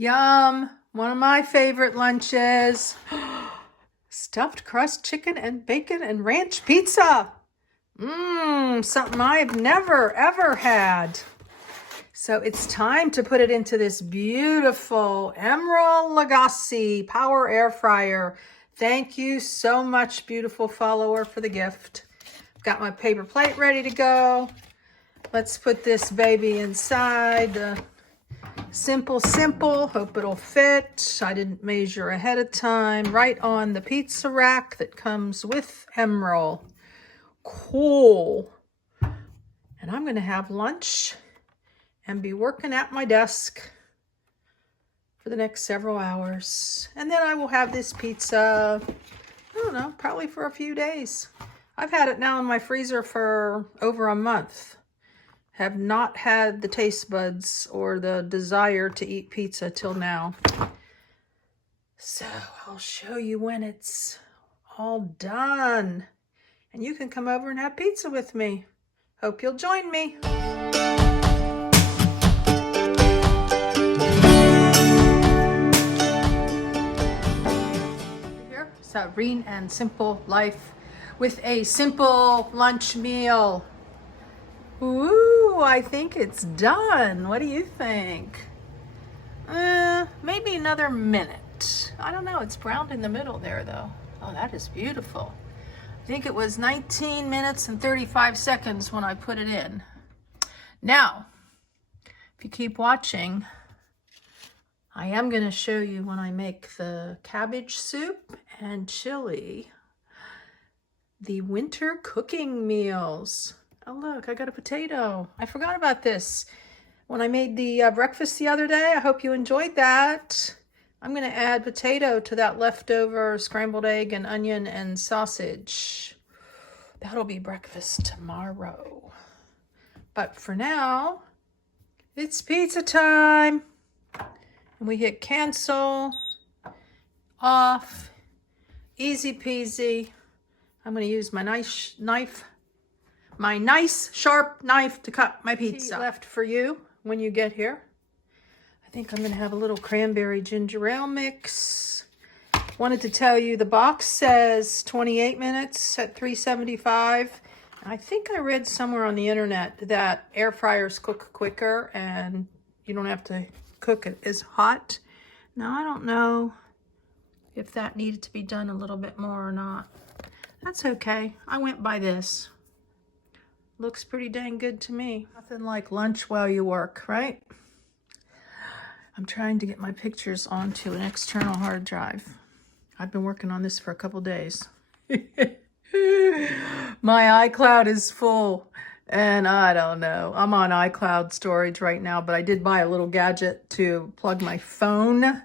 Yum! One of my favorite lunches. Stuffed crust chicken and bacon and ranch pizza. Something I've never ever had. So it's time to put it into this beautiful Emerald Lagasse Power Air Fryer. Thank you so much, beautiful follower, for the gift. Got my paper plate ready to go. Let's put this baby inside the simple. Hope it'll fit. I didn't measure ahead of time. Right on the pizza rack that comes with Emerald. Cool. And I'm going to have lunch and be working at my desk for the next several hours. And then I will have this pizza, I don't know, probably for a few days. I've had it now in my freezer for over a month. Have not had the taste buds or the desire to eat pizza till now. So I'll show you when it's all done. And you can come over and have pizza with me. Hope you'll join me. Here, serene and simple life with a simple lunch meal. Ooh, I think it's done. What do you think? Maybe another minute. I don't know. It's browned in the middle there, though. Oh, that is beautiful. I think it was 19 minutes and 35 seconds when I put it in. Now, if you keep watching, I am going to show you when I make the cabbage soup and chili, the winter cooking meals. Oh, look, I got a potato. I forgot about this when I made the breakfast the other day. I hope you enjoyed that. I'm going to add potato to that leftover scrambled egg and onion and sausage. That'll be breakfast tomorrow. But for now, it's pizza time. And we hit cancel, off, easy peasy. I'm going to use my nice sharp knife to cut my pizza. Left for you when you get here. I think I'm going to have a little cranberry ginger ale mix. Wanted to tell you the box says 28 minutes at 375. I think I read somewhere on the internet that air fryers cook quicker and you don't have to cook it as hot. Now, I don't know if that needed to be done a little bit more or not. That's okay. I went by this. Looks pretty dang good to me. Nothing like lunch while you work, right? I'm trying to get my pictures onto an external hard drive. I've been working on this for a couple days. My iCloud is full, and I don't know. I'm on iCloud storage right now, but I did buy a little gadget to plug my phone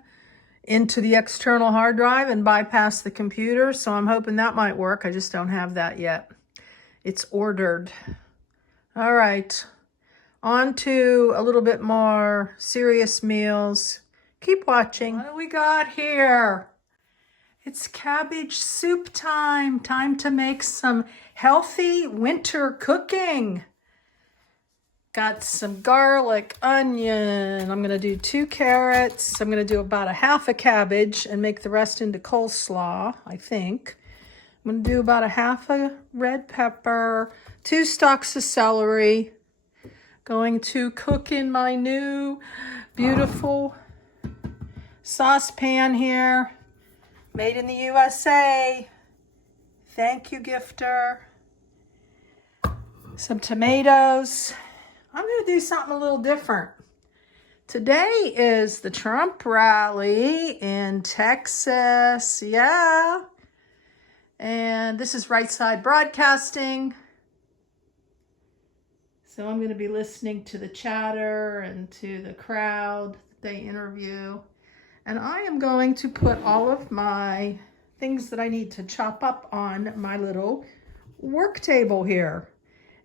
into the external hard drive and bypass the computer, so I'm hoping that might work. I just don't have that yet. It's ordered. All right, on to a little bit more serious meals. Keep watching. What do we got here? It's cabbage soup time. Time to make some healthy winter cooking. Got some garlic, onion. I'm gonna do 2 carrots. I'm gonna do about a half a cabbage and make the rest into coleslaw, I think. I'm gonna do about a half a red pepper, 2 stalks of celery. Going to cook in my new beautiful saucepan here. Made in the USA. Thank you, gifter. Some tomatoes. I'm going to do something a little different. Today is the Trump rally in Texas. Yeah. And this is Right Side Broadcasting. So I'm going to be listening to the chatter and to the crowd that they interview. And I am going to put all of my things that I need to chop up on my little work table here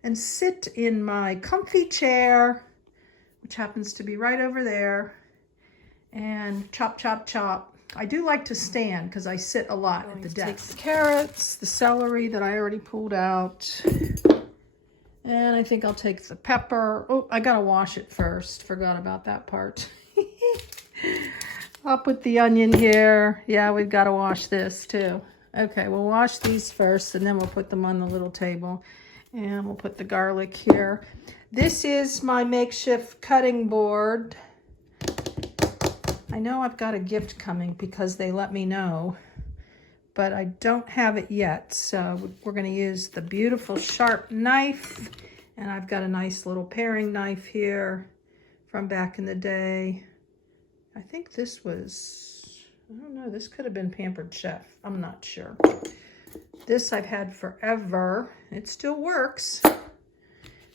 and sit in my comfy chair, which happens to be right over there, and chop, chop, chop. I do like to stand because I sit a lot at the desk. Take the carrots, the celery that I already pulled out, and I think I'll take the pepper. Oh, I gotta wash it first. Forgot about that part. I'll put the onion here. Yeah, we've got to wash this too. Okay, we'll wash these first and then we'll put them on the little table. And we'll put the garlic here. This is my makeshift cutting board. I know I've got a gift coming because they let me know, but I don't have it yet. So we're going to use the beautiful sharp knife. And I've got a nice little paring knife here from back in the day. I think this was, I don't know, this could have been Pampered Chef. I'm not sure. This I've had forever. It still works.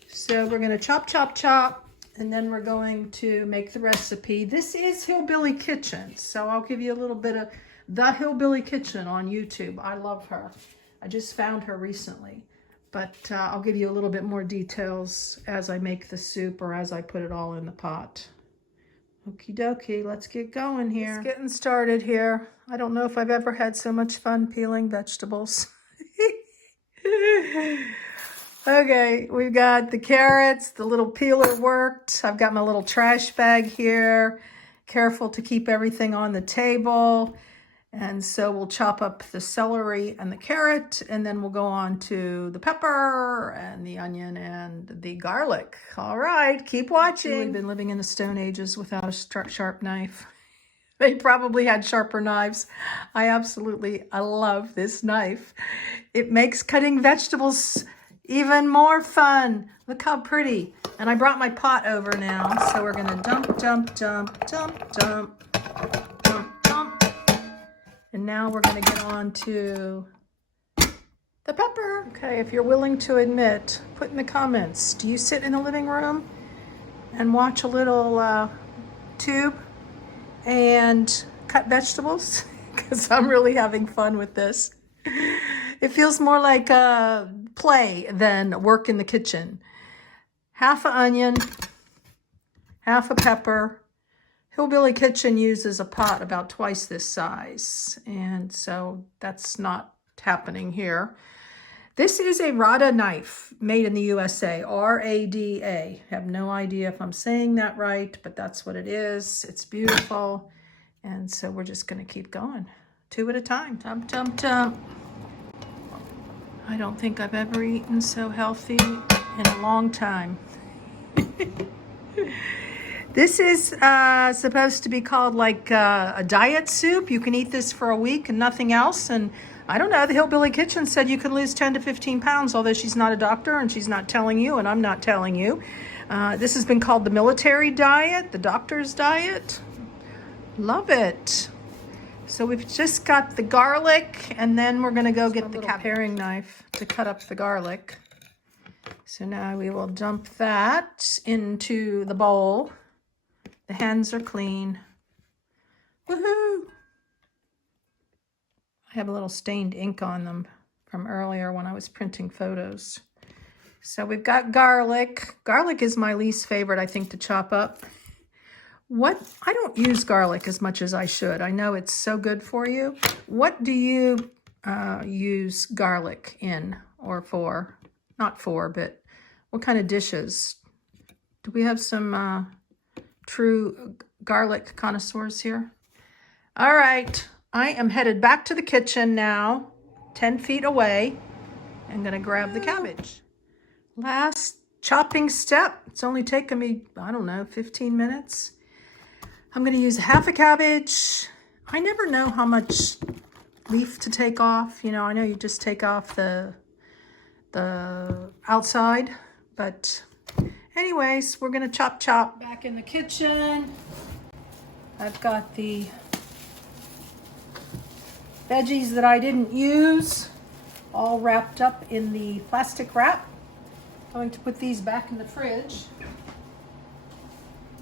So we're going to chop, chop, chop, and then we're going to make the recipe. This is Hillybilly Kitchen, so I'll give you a little bit of the Hillybilly Kitchen on YouTube. I love her. I just found her recently, but I'll give you a little bit more details as I make the soup or as I put it all in the pot. Okie dokie, let's get going here. Just getting started here. I don't know if I've ever had so much fun peeling vegetables. Okay, we've got the carrots, the little peeler worked. I've got my little trash bag here. Careful to keep everything on the table. And so we'll chop up the celery and the carrot, and then we'll go on to the pepper and the onion and the garlic. All right, keep watching. We've been living in the Stone Ages without a sharp knife. They probably had sharper knives. I love this knife. It makes cutting vegetables even more fun. Look how pretty. And I brought my pot over now. So we're gonna dump, dump, dump, dump, dump, dump, dump. And now we're gonna get on to the pepper. Okay, if you're willing to admit, put in the comments, do you sit in the living room and watch a little tube and cut vegetables? Because I'm really having fun with this. It feels more like play than work in the kitchen. Half an onion, half a pepper. Hillybilly Kitchen uses a pot about twice this size, and so that's not happening here. This is a Rada knife made in the USA, R-A-D-A. Have no idea if I'm saying that right, but that's what it is. It's beautiful, and so we're just going to keep going, 2 at a time. Tump, tump, tump. I don't think I've ever eaten so healthy in a long time. This is supposed to be called like a diet soup. You can eat this for a week and nothing else. And I don't know, the Hillybilly Kitchen said you can lose 10 to 15 pounds, although she's not a doctor and she's not telling you and I'm not telling you. This has been called the military diet, the doctor's diet. Love it. So we've just got the garlic, and then we're going to go get the paring knife to cut up the garlic. So now we will dump that into the bowl. The hands are clean. Woohoo! I have a little stained ink on them from earlier when I was printing photos. So we've got garlic. Garlic is my least favorite, I think, to chop up. I don't use garlic as much as I should. I know it's so good for you. What do you use garlic in or for? Not for, but what kind of dishes? Do we have some true garlic connoisseurs here? All right, I am headed back to the kitchen now, 10 feet away. I'm gonna grab the cabbage. Last chopping step. It's only taken me, I don't know, 15 minutes. I'm going to use half a cabbage. I never know how much leaf to take off. You know, I know you just take off the outside, but anyways, we're going to chop, chop. Back in the kitchen, I've got the veggies that I didn't use all wrapped up in the plastic wrap. Going to put these back in the fridge.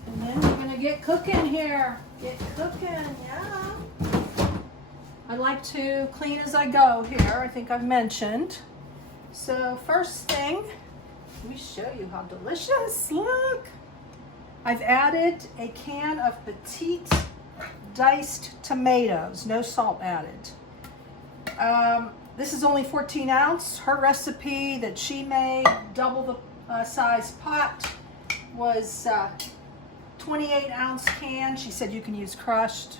And then we're gonna get cooking here. Get cooking, yeah. I like to clean as I go here, I think I've mentioned. So first thing, let me show you how delicious, look. I've added a can of petite diced tomatoes, no salt added. This is only 14 ounce. Her recipe that she made, double the size pot, was 28 ounce can. She said you can use crushed.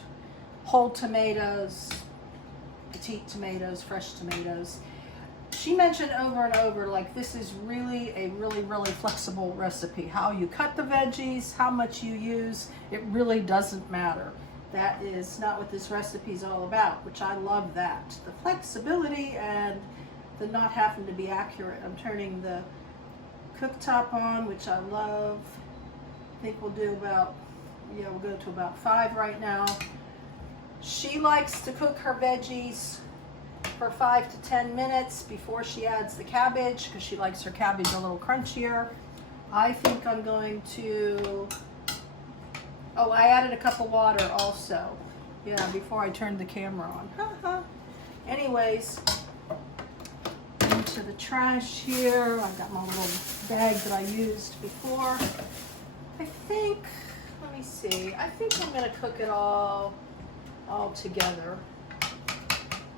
whole tomatoes, petite tomatoes, fresh tomatoes. She mentioned over and over, like, this is really a really flexible recipe. How you cut the veggies, how much you use, it really doesn't matter. That is not what this recipe is all about, which I love that. The flexibility and the not having to be accurate. I'm turning the cooktop on, which I love. I think we'll do about, yeah, we'll go to about 5 right now. She likes to cook her veggies for 5 to 10 minutes before she adds the cabbage, because she likes her cabbage a little crunchier. I think I'm going to, oh, I added a cup of water also. Yeah, before I turned the camera on. Anyways, into the trash here. I've got my little bag that I used before. I think, let me see. I think I'm gonna cook it all together.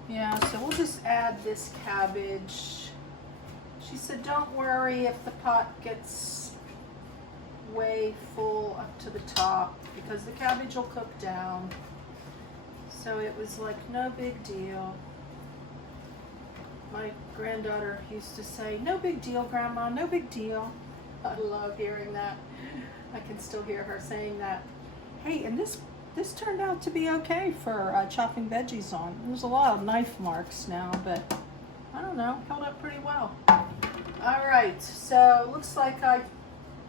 Yeah, so we'll just add this cabbage. She said, don't worry if the pot gets way full up to the top, because the cabbage will cook down. So it was like no big deal. My granddaughter used to say, no big deal, Grandma, no big deal. I love hearing that. I can still hear her saying that. Hey, and this turned out to be okay for chopping veggies on. There's a lot of knife marks now, but I don't know, held up pretty well. All right, so looks like I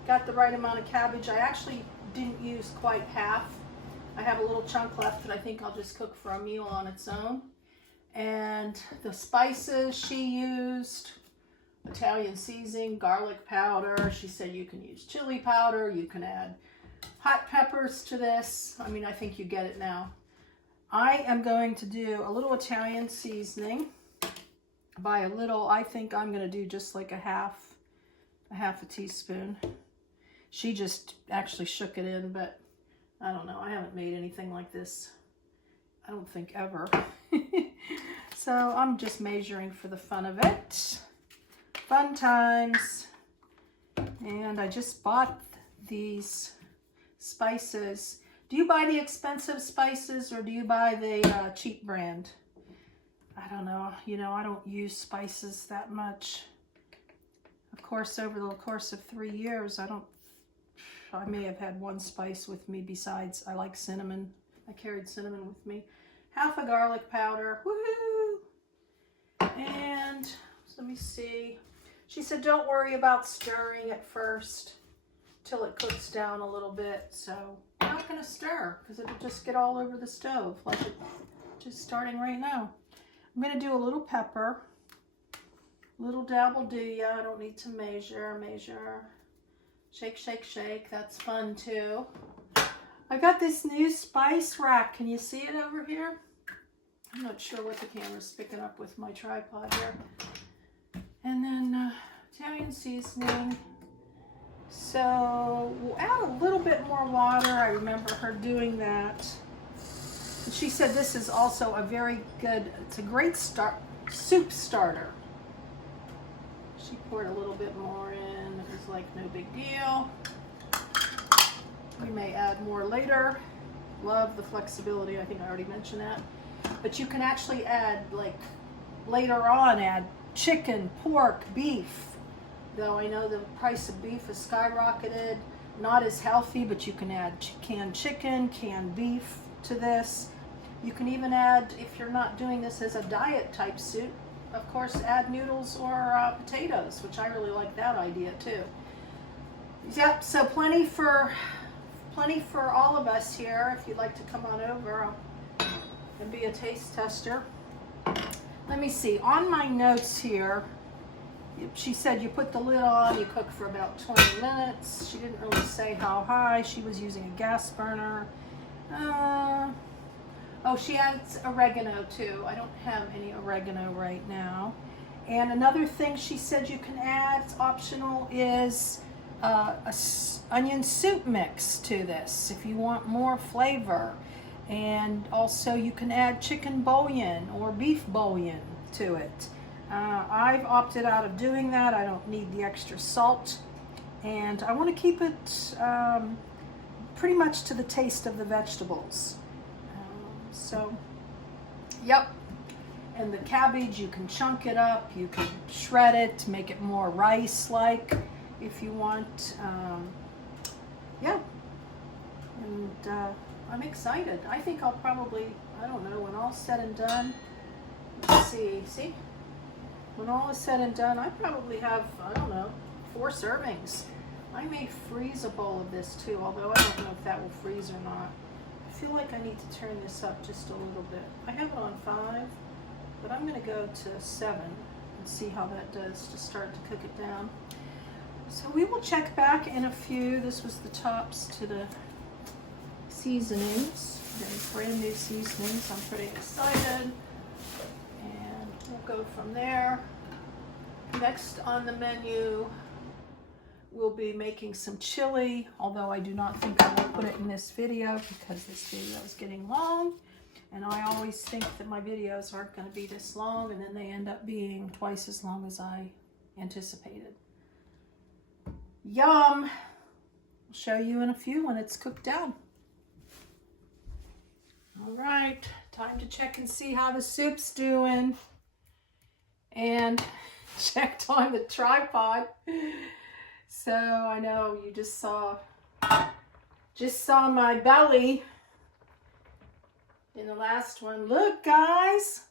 got the right amount of cabbage. I actually didn't use quite half. I have a little chunk left that I think I'll just cook for a meal on its own. And the spices she used, Italian seasoning, garlic powder. She said you can use chili powder, you can add hot peppers to this. I mean, I think you get it now. I am going to do a little Italian seasoning. By a little, I think I'm going to do just like a half a teaspoon. She just actually shook it in, but I don't know. I haven't made anything like this, I don't think, ever. So I'm just measuring for the fun of it. Fun times. And I just bought these spices. Do you buy the expensive spices or do you buy the cheap brand? I don't know. You know, I don't use spices that much. Of course, over the course of 3 years, I may have had one spice with me besides. I like cinnamon. I carried cinnamon with me. Half a garlic powder. Woohoo! And let me see. She said, don't worry about stirring at first till it cooks down a little bit. So I'm not going to stir because it'll just get all over the stove like it's just starting right now. I'm going to do a little pepper. Little dab will do ya. I don't need to measure. Shake, shake, shake. That's fun too. I got this new spice rack. Can you see it over here? I'm not sure what the camera's picking up with my tripod here. And then Italian seasoning. So we'll add a little bit more water. I remember her doing that. She said this is also a very good, it's a great soup starter. She poured a little bit more in. It was like no big deal. We may add more later. Love the flexibility. I think I already mentioned that. But you can actually add, like, later on, add chicken, pork, beef. Though I know the price of beef has skyrocketed. Not as healthy, but you can add canned chicken, canned beef to this. You can even add, if you're not doing this as a diet type soup, of course, add noodles or potatoes, which I really like that idea too. Yep, so plenty for all of us here. If you'd like to come on over and be a taste tester. Let me see, on my notes here, she said you put the lid on, you cook for about 20 minutes. She didn't really say how high. She was using a gas burner. Oh, she adds oregano too. I don't have any oregano right now. And another thing she said you can add, it's optional, is onion soup mix to this if you want more flavor. And also you can add chicken bouillon or beef bouillon to it. I've opted out of doing that. I don't need the extra salt. And I want to keep it pretty much to the taste of the vegetables. So, yep. And the cabbage, you can chunk it up, you can shred it to make it more rice-like if you want. Yeah. And I'm excited. I think I'll probably, I don't know, when all's said and done, let's see, when all is said and done, I probably have, I don't know, 4 servings. I may freeze a bowl of this too, although I don't know if that will freeze or not. I feel like I need to turn this up just a little bit. I have it on 5, but I'm going to go to 7 and see how that does to start to cook it down. So we will check back in a few. This was the tops to the seasonings. There's brand new seasonings. I'm pretty excited. And we'll go from there. Next on the menu, we'll be making some chili, although I do not think I will put it in this video because this video is getting long. And I always think that my videos aren't going to be this long, and then they end up being twice as long as I anticipated. Yum! I'll show you in a few when it's cooked down. All right, time to check and see how the soup's doing. And checked on the tripod. So I know you just saw my belly in the last one. Look, guys.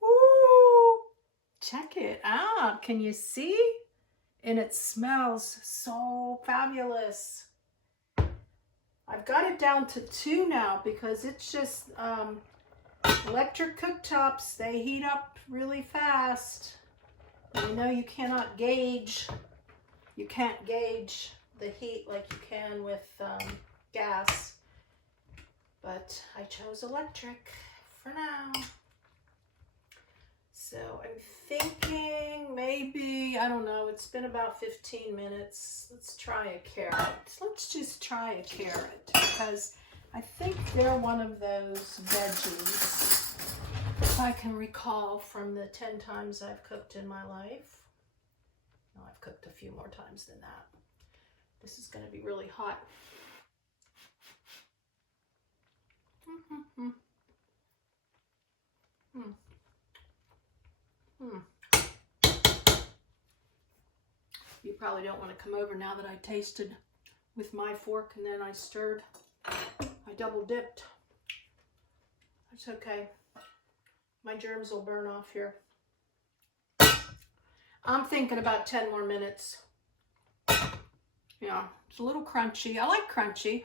Woo! Check it out. Can you see? And it smells so fabulous. I've got it down to 2 now because it's just electric cooktops. They heat up really fast. And you know you cannot gauge. You can't gauge the heat like you can with gas. But I chose electric for now. So I'm thinking maybe, I don't know, it's been about 15 minutes. Let's try a carrot. Let's just try a carrot because I think they're one of those veggies, if I can recall, from the 10 times I've cooked in my life. No, I've cooked a few more times than that. This is going to be really hot. You probably don't want to come over now that I tasted with my fork and then I stirred. I double dipped. That's okay. My germs will burn off here. I'm thinking about 10 more minutes. Yeah, it's a little crunchy. I like crunchy.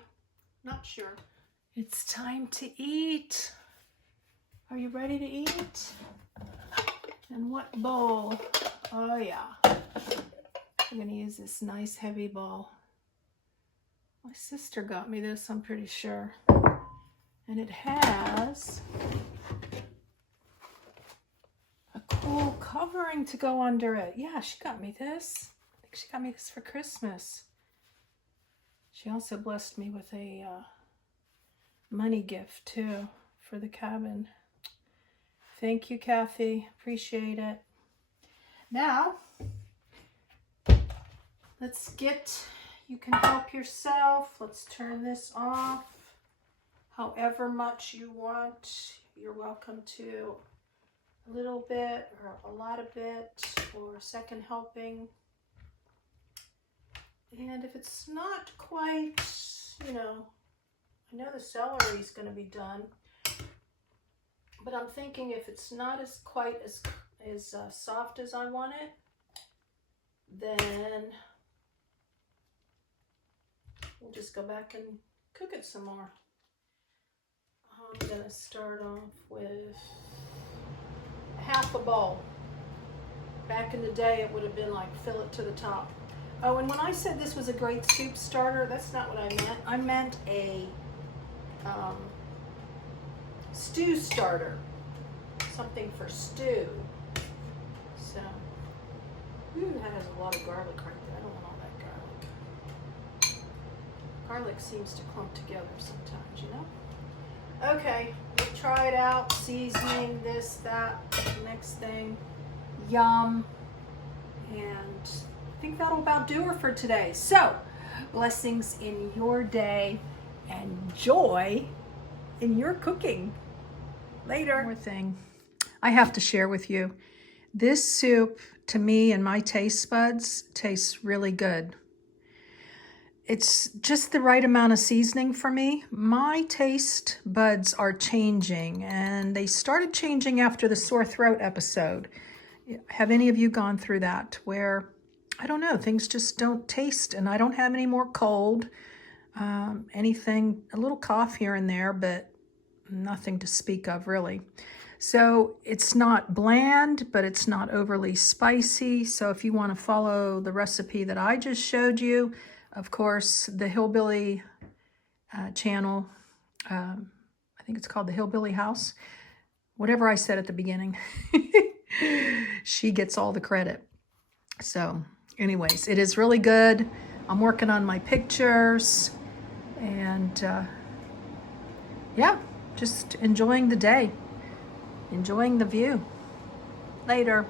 Not sure. It's time to eat. Are you ready to eat? And what bowl? Oh yeah. I'm gonna use this nice heavy bowl. My sister got me this, I'm pretty sure. And it has a cool covering to go under it. Yeah, she got me this. I think she got me this for Christmas. She also blessed me with a money gift too for the cabin. Thank you, Kathy. Appreciate it. Now, let's get, you can help yourself. Let's turn this off. However much you want, you're welcome to a little bit or a lot of it or a second helping. And if it's not quite, you know, I know the celery is going to be done, but I'm thinking if it's not as quite as soft as I want it, then we'll just go back and cook it some more. I'm going to start off with half a bowl. Back in the day, it would have been like fill it to the top. Oh, and when I said this was a great soup starter, that's not what I meant. I meant a stew starter. Something for stew. So, ooh, that has a lot of garlic right there. I don't want all that garlic. Garlic seems to clump together sometimes, you know? Okay, we'll try it out. Seasoning, this, that, next thing. Yum. And I think that'll about do her for today. So, blessings in your day and joy in your cooking. Later. One more thing I have to share with you. This soup, to me and my taste buds, tastes really good. It's just the right amount of seasoning for me. My taste buds are changing, and they started changing after the sore throat episode. Have any of you gone through that where, I don't know, things just don't taste, and I don't have any more cold, anything, a little cough here and there, but nothing to speak of really. So it's not bland, but it's not overly spicy. So if you want to follow the recipe that I just showed you, of course, the Hillbilly channel, I think it's called the Hillbilly House, whatever I said at the beginning, she gets all the credit. So anyways, it is really good. I'm working on my pictures, and yeah, just enjoying the day, enjoying the view. Later.